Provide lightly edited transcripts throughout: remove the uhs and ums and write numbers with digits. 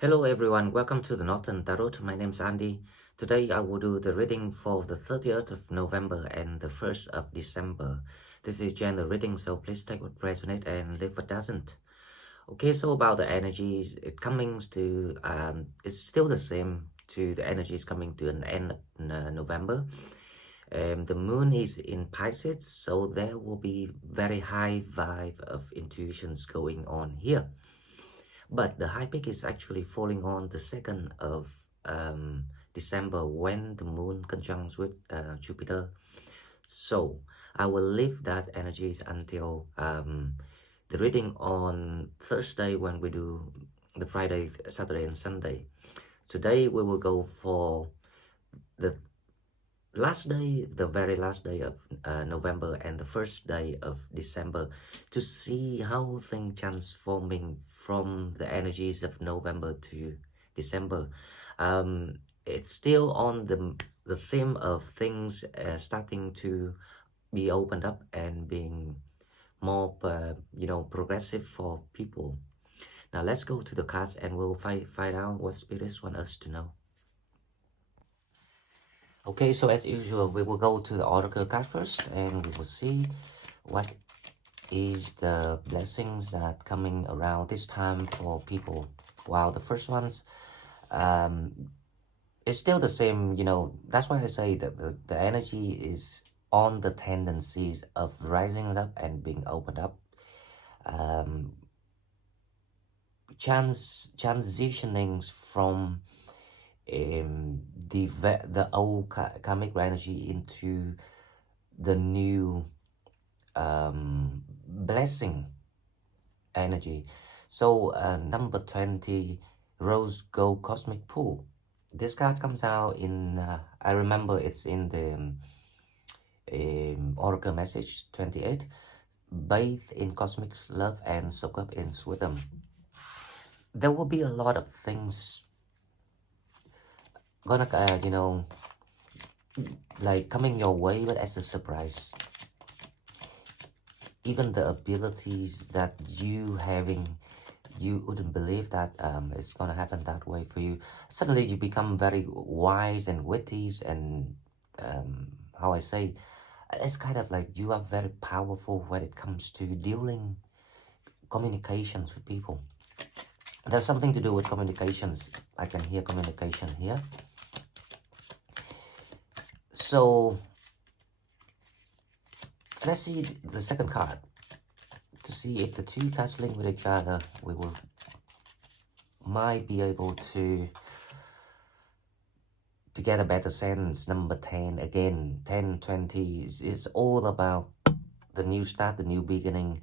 Hello everyone, welcome to the Northern Tarot. My name is Andy. Today I will do the reading for the 30th of November and the 1st of December. This is general reading, so please take what resonates and leave what doesn't. Okay, so about the energies, it's still the same to the energies coming to an end of November. The moon is in Pisces, so there will be very high vibe of intuitions going on here. But the high peak is actually falling on the 2nd of December when the moon conjuncts with Jupiter. So I will leave that energies until the reading on Thursday when we do the Friday, Saturday and Sunday. Today we will go for the last day, the very last day of November and the first day of December to see how things transforming from the energies of November to December. It's still on the theme of things starting to be opened up and being more progressive for people. Now let's go to the cards and we'll find out what spirits want us to know. Okay, so as usual, we will go to the oracle card first and we will see what is the blessings that coming around this time for people. Wow, the first ones, it's still the same, that's why I say that the energy is on the tendencies of rising up and being opened up. Transitionings from the old karmic energy into the new blessing energy. So number 20, Rose Gold Cosmic Pool. This card comes out in I remember it's in the oracle message 28. Bathe in cosmic love and soak up in wisdom. There will be a lot of things gonna like coming your way, but as a surprise. Even the abilities that you having, you wouldn't believe that it's gonna happen that way for you. Suddenly you become very wise and witty, and how I say, it's kind of like you are very powerful when it comes to dealing communications with people. There's something to do with communications. I can hear communication here. So let's see the second card to see if the two cards link with each other. We might be able to get a better sense. Number 10 again, 10, 20 is all about the new start, the new beginning.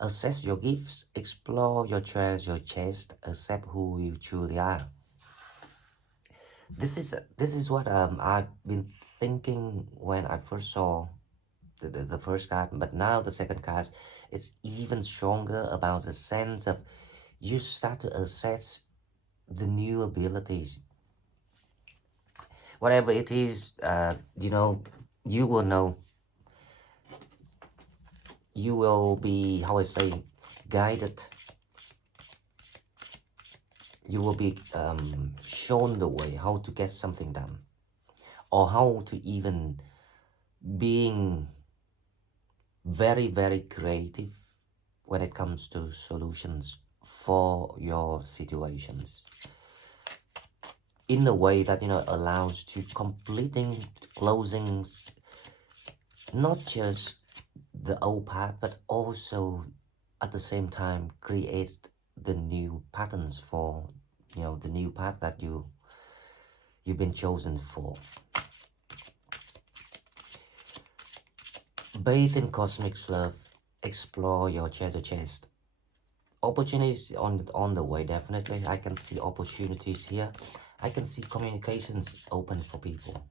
Assess your gifts, explore your treasure chest, accept who you truly are. This is what I've been thinking when I first saw the first card, but now the second card, it's even stronger about the sense of you start to assess the new abilities. Whatever it is, you will know. You will be, how I say, guided. You will be shown the way how to get something done, or how to even being very, very creative when it comes to solutions for your situations in a way that allows to closing not just the old path, but also at the same time creates the new patterns for the new path that you've been chosen for. Bathe in cosmic love, explore your treasure chest. Opportunities on the way, definitely. I can see opportunities here. I can see communications open for people.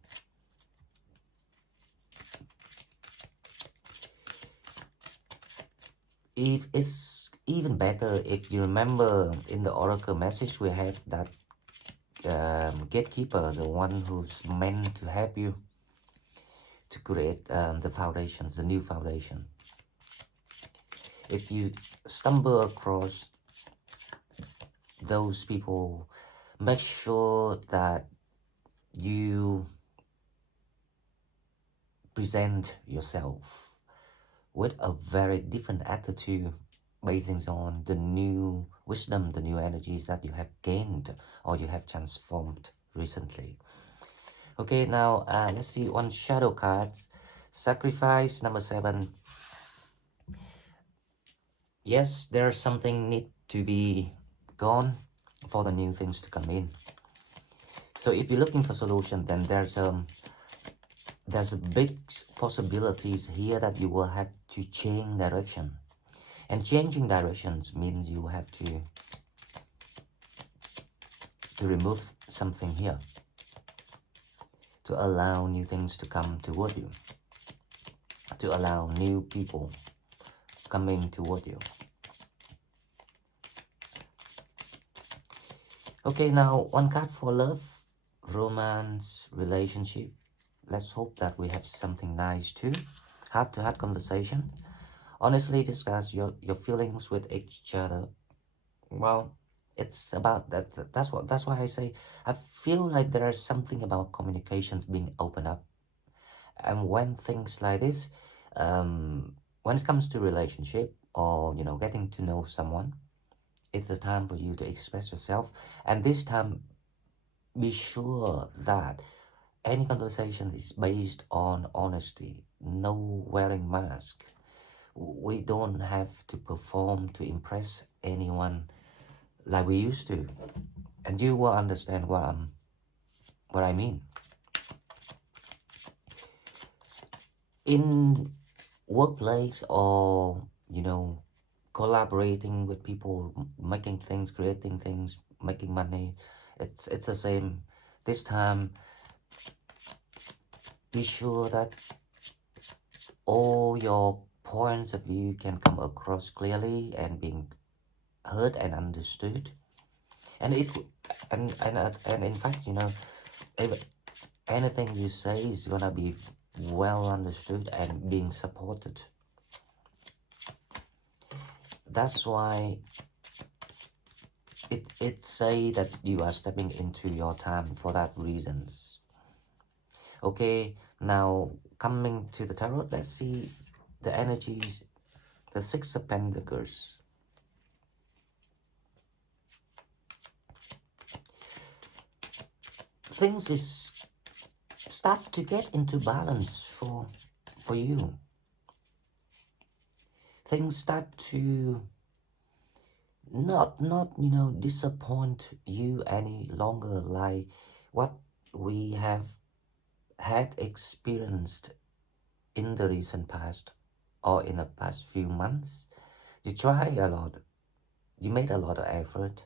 If it's even better if you remember in the oracle message we have that gatekeeper, the one who's meant to help you to create the foundations, the new foundation. If you stumble across those people make sure that you present yourself with a very different attitude based on the new wisdom, the new energies that you have gained or you have transformed recently. Okay, now let's see on shadow cards. Sacrifice number 7. Yes, there's something need to be gone for the new things to come in. So if you're looking for solution, then there's a big possibilities here that you will have to change direction. And changing directions means you have to remove something here to allow new things to come toward you, to allow new people coming toward you. Okay, now one card for love, romance, relationship. Let's hope that we have something nice too. Heart-to-heart conversation. Honestly discuss your feelings with each other. Well, it's about that. That's why I say I feel like there is something about communications being opened up. And when things like this, when it comes to relationship or getting to know someone, it's a time for you to express yourself. And this time, be sure that any conversation is based on honesty, no wearing mask. We don't have to perform to impress anyone like we used to, and you will understand what I mean. In workplace or collaborating with people, making things, creating things, making money, it's the same. This time, be sure that all your points of view can come across clearly and being heard and understood. And in fact, if anything you say is gonna be well understood and being supported. That's why it say that you are stepping into your time for that reasons. Okay, now coming to the tarot, let's see the energies, the 6 of Pentacles. Things is start to get into balance for you. Things start to not disappoint you any longer, like what we have had experienced in the recent past or in the past few months. You try a lot, you made a lot of effort,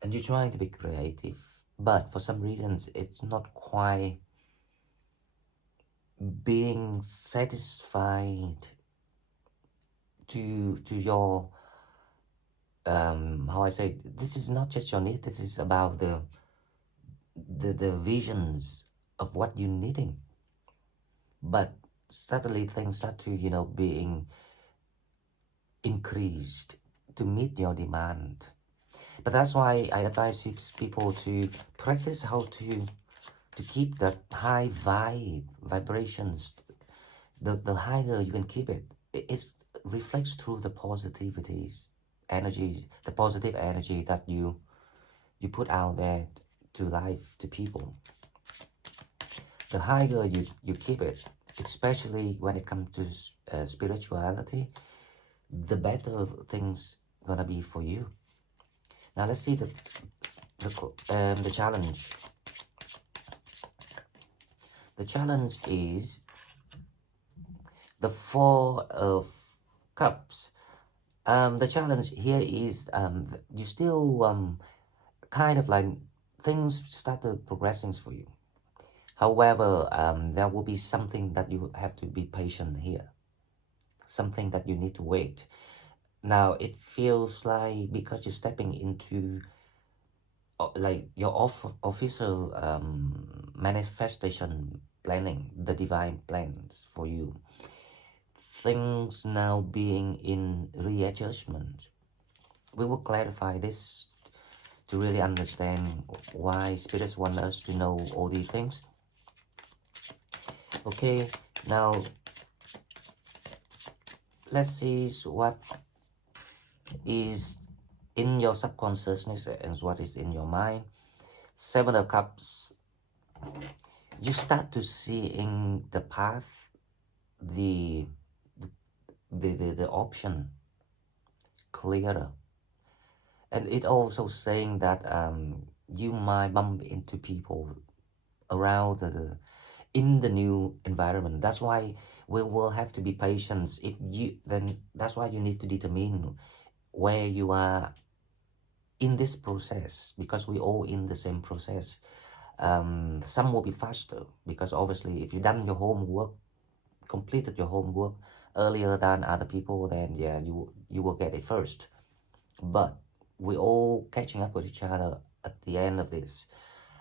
and you're trying to be creative, but for some reasons it's not quite being satisfied to your how I say, this is not just your need, this is about the visions of what you're needing. But suddenly things start to being increased to meet your demand. But that's why I advise people to practice how to keep that high vibrations. The higher you can keep it, it reflects through the positivities, energies, the positive energy that you put out there to life, to people. The higher you keep it, especially when it comes to spirituality, the better things gonna be for you. Now let's see the challenge. The challenge is the 4 of Cups. The challenge here is you still kind of like things started progressing for you. However, there will be something that you have to be patient here. Something that you need to wait. Now it feels like because you're stepping into like your official manifestation planning, the divine plans for you. Things now being in readjustment. We will clarify this to really understand why spirits want us to know all these things. Okay, now let's see what is in your subconsciousness and what is in your mind. Seven of Cups, you start to see in the path the option clearer. And it also saying that you might bump into people around in the new environment. That's why we will have to be patient. If you then that's why you need to determine where you are in this process, because we all in the same process. Some will be faster because obviously if you done your homework, completed your homework earlier than other people, then yeah, you will get it first. But we all catching up with each other at the end of this.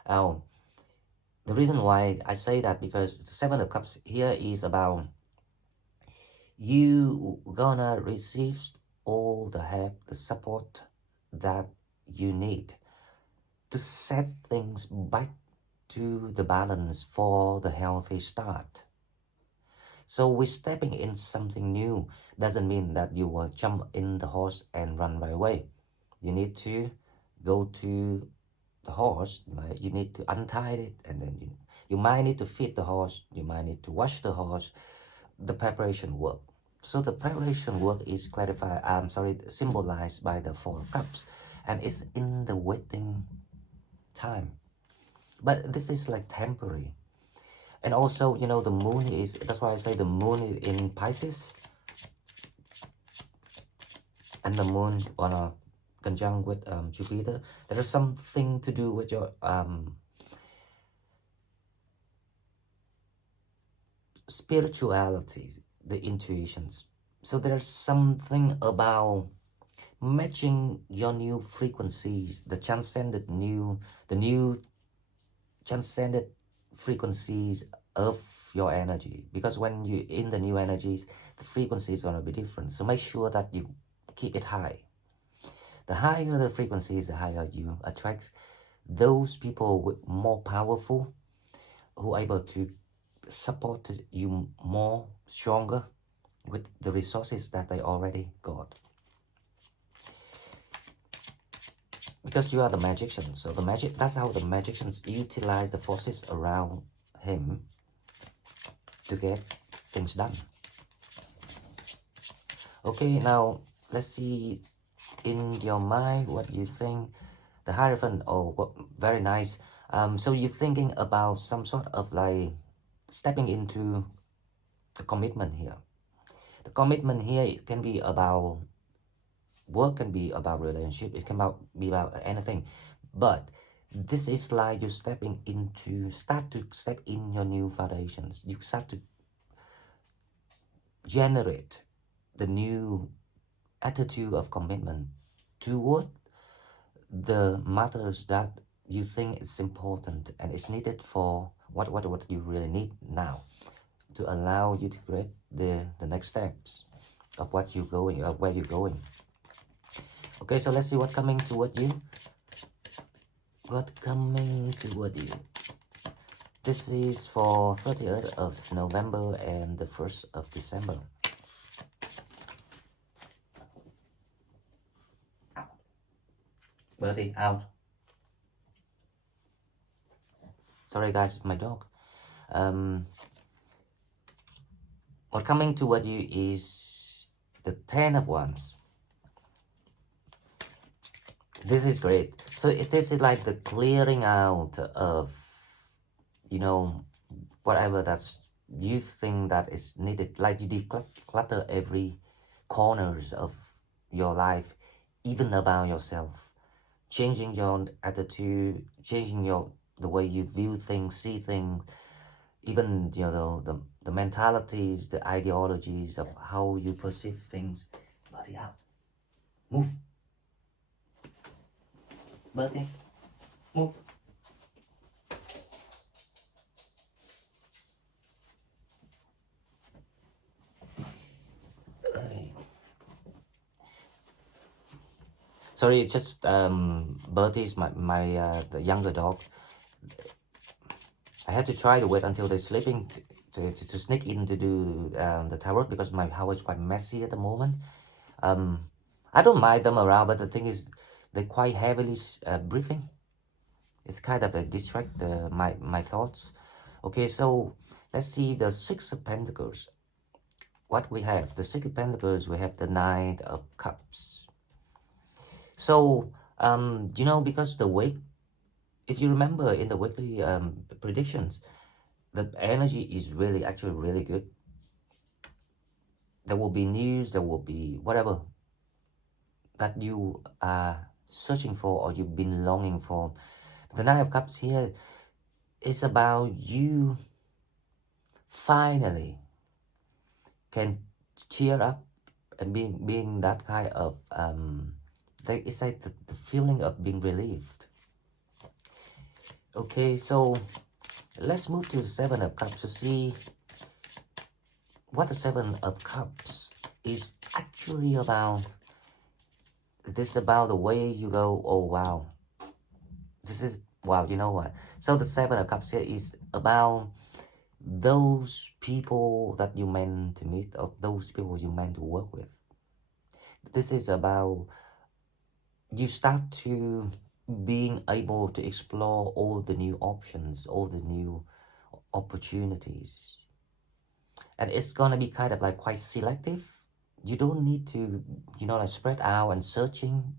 The reason why I say that, because the Seven of Cups here is about you gonna receive all the help, the support that you need to set things back to the balance for the healthy start. So we're stepping in something new doesn't mean that you will jump in the horse and run right away. You need to go to the horse, you need to untie it, and then you might need to feed the horse, you might need to wash the horse, the preparation work. So the preparation work is symbolized by the Four of Cups, and it's in the waiting time. But this is like temporary. And also, you know, the moon is, that's why I say the moon is in Pisces, and the moon on a conjunct with Jupiter. There is something to do with your spirituality, the intuitions. So there's something about matching your new frequencies, the new transcended frequencies of your energy. Because when you're in the new energies, the frequency is going to be different. So make sure that you keep it high. The higher the frequencies, the higher you attract those people with more powerful, who are able to support you more stronger with the resources that they already got. Because you are the magician, so that's how the magicians utilize the forces around him to get things done. Okay, now let's see in your mind what you think. The Hierophant, very nice. So you're thinking about some sort of like stepping into the commitment here. The commitment here can be about work, can be about relationship, it can be about anything. But this is like you start to step in your new foundations. You start to generate the new attitude of commitment toward the matters that you think is important and is needed for what you really need now, to allow you to create the next steps of what you're going, where you're going. Okay, so let's see what coming toward you. This is for 30th of November and the 1st of December. Birdie, out. Sorry guys, my dog. What coming toward you is the 10 of Wands. This is great. So this is like the clearing out of, you know, whatever that's you think that is needed. Like you declutter every corners of your life, even about yourself. Changing your attitude, changing the way you view things, see things, even, you know, the mentalities, the ideologies of how you perceive things. Body out. Move. Body. Move. Sorry, it's just Bertie's the younger dog. I had to try to wait until they're sleeping to sneak in to do the tarot, because my house is quite messy at the moment. I don't mind them around, but the thing is, they're quite heavily breathing. It's kind of a distract my thoughts. Okay, so let's see the Six of Pentacles. What we have, the Six of Pentacles, we have the Knight of Cups. So, you know, because the week, if you remember in the weekly predictions, the energy is really, actually really good. There will be news, there will be whatever that you are searching for or you've been longing for. The Knight of Cups here is about you finally can cheer up and being that kind of it's like the feeling of being relieved. Okay, so let's move to the Seven of Cups to see what the Seven of Cups is actually about. This is about the way you go, oh wow, this is, wow, you know what? So the Seven of Cups here is about those people that you meant to meet, or those people you meant to work with. This is about you start to being able to explore all the new options, all the new opportunities. And it's gonna be kind of like quite selective. You don't need to, you know, like spread out and searching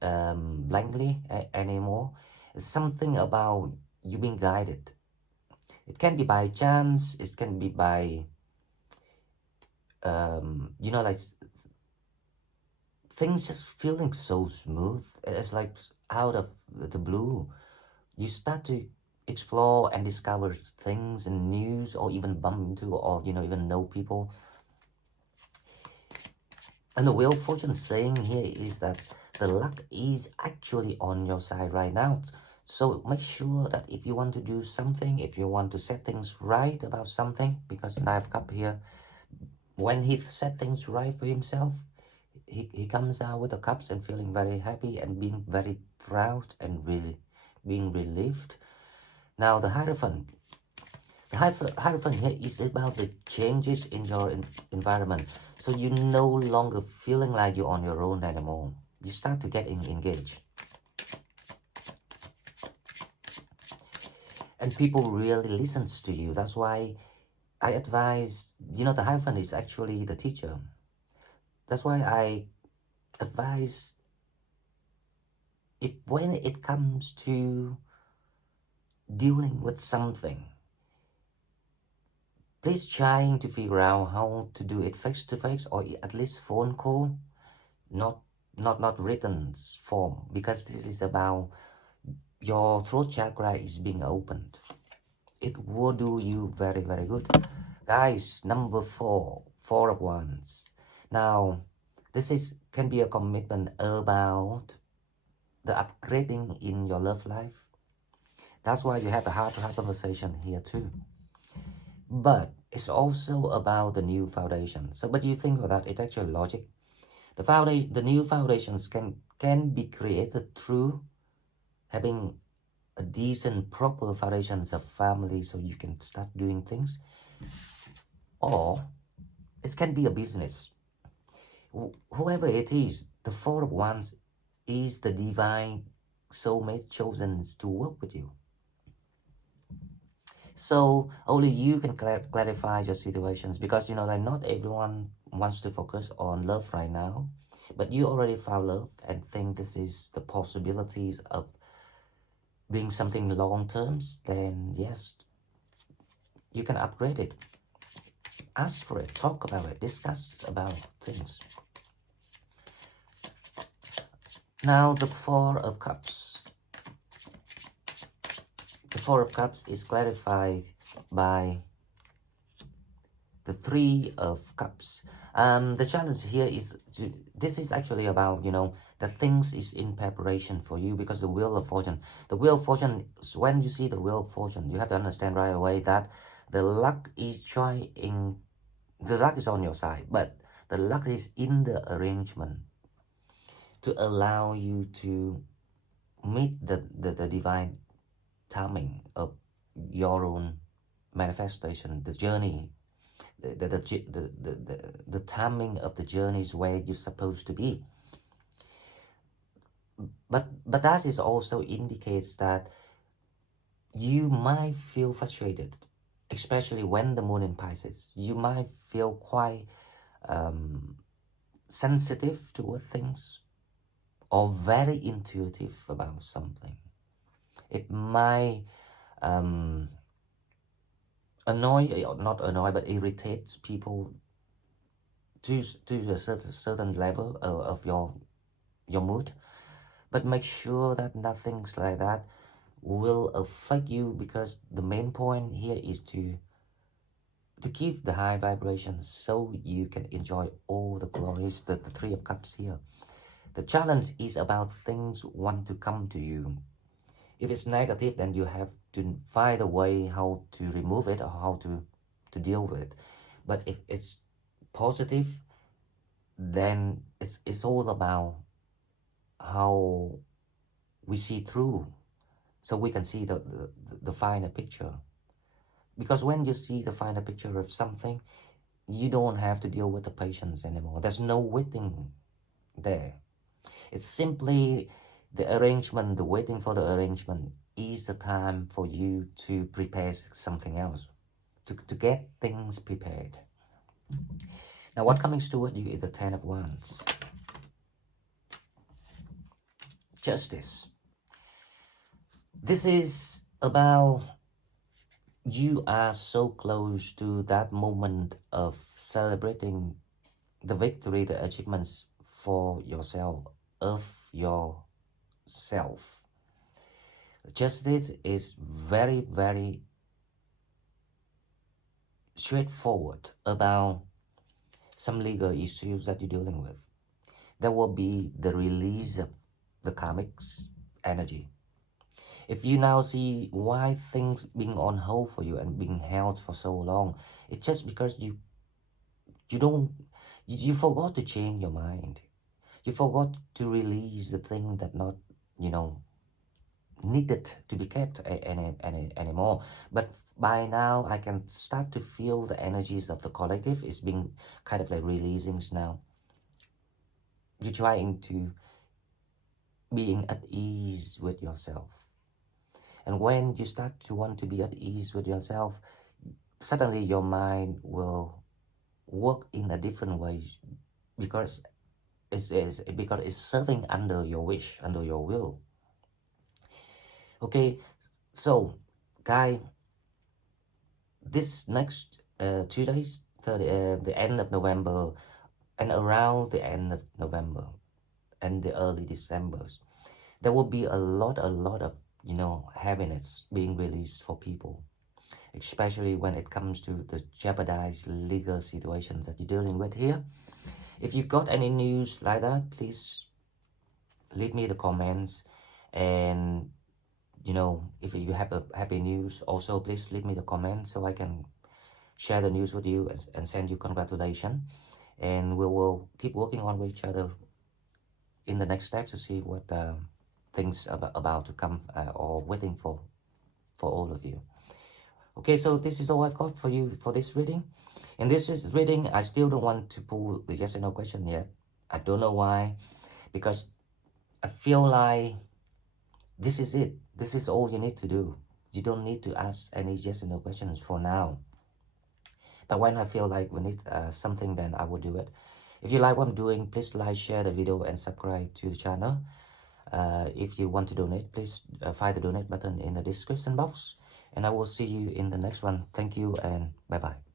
blankly anymore. It's something about you being guided. It can be by chance, it can be by, you know, like things just feeling so smooth. It's like out of the blue. You start to explore and discover things and news, or even bump into, or, you know, even know people. And the Wheel of Fortune saying here is that the luck is actually on your side right now. So make sure that if you want to do something, if you want to set things right about something, because Knight of Cups here, when he set things right for himself, he comes out with the cups and feeling very happy and being very proud and really being relieved. Now the Hierophant. The Hierophant here is about the changes in your environment. So you're no longer feeling like you're on your own anymore. You start to get engaged. And people really listens to you. That's why I advise, you know, the Hierophant is actually the teacher. That's why I advise, if when it comes to dealing with something, please trying to figure out how to do it face to face, or at least phone call, not written form, because this is about your throat chakra is being opened. It will do you very, very good. Guys, number 4, Four of Wands. Now, this can be a commitment about the upgrading in your love life. That's why you have a heart-to-heart conversation here too. But it's also about the new foundation. So, but you think of that, it's actually logic. The new foundations can be created through having a decent, proper foundations of family, so you can start doing things. Or it can be a business. Whoever it is, the Four of Wands is the divine soulmate chosen to work with you. So only you can clarify your situations, because, you know, like not everyone wants to focus on love right now, but you already found love and think this is the possibilities of being something long terms, then yes, you can upgrade it. Ask for it, talk about it, discuss about things. Now the Four of Cups. The Four of Cups is clarified by the Three of Cups. The challenge here is this is actually about, you know, that things is in preparation for you, because the Wheel of Fortune. The Wheel of Fortune, when you see the Wheel of Fortune, you have to understand right away that the luck is the luck is on your side, but the luck is in the arrangement. to allow you to meet the divine timing of your own manifestation, the journey, the timing of the journey is where you're supposed to be. But that is also indicates that you might feel frustrated, especially when the moon in Pisces. You might feel quite sensitive toward things or very intuitive about something. It might annoy, or not annoy, but irritates people to a certain level of your mood. But make sure that nothing's like that will affect you, because the main point here is to keep the high vibrations so you can enjoy all the glories, the Three of Cups here. The challenge is about things want to come to you. If it's negative, then you have to find a way how to remove it or how to deal with it. But if it's positive, then it's all about how we see through, so we can see the finer picture. Because when you see the finer picture of something, you don't have to deal with the patience anymore. There's no waiting there. It's simply the arrangement, the waiting for the arrangement is the time for you to prepare something else, to get things prepared. Now what comes toward you is the Ten of Wands. Justice. This is about you are so close to that moment of celebrating the victory, the achievements for yourself, of yourself. Justice is very, very straightforward about some legal issues that you're dealing with. There will be the release of the karmic's energy. If you now see why things being on hold for you and being held for so long, it's just because you forgot to change your mind. You forgot to release the thing that not, needed to be kept anymore. But by now, I can start to feel the energies of the collective is being kind of like releasing now. You're trying to being at ease with yourself. And when you start to want to be at ease with yourself, suddenly your mind will work in a different way, because it's serving under your wish, under your will. Okay, so guy, this next 2 days, the end of November and around the end of November and the early December, there will be a lot of happiness being released for people, especially when it comes to the jeopardized legal situations that you're dealing with here. If you got any news like that, please leave me the comments. And if you have a happy news, also please leave me the comments so I can share the news with you and send you congratulations. And we will keep working on with each other in the next step to see what things about to come or waiting for all of you. Okay, so this is all I've got for you for this reading. And this is reading, I still don't want to pull the yes or no question yet. I don't know why, because I feel like this is it. This is all you need to do. You don't need to ask any yes or no questions for now. But when I feel like we need something, then I will do it. If you like what I'm doing, please like, share the video and subscribe to the channel. If you want to donate, please find the donate button in the description box. And I will see you in the next one. Thank you and bye-bye.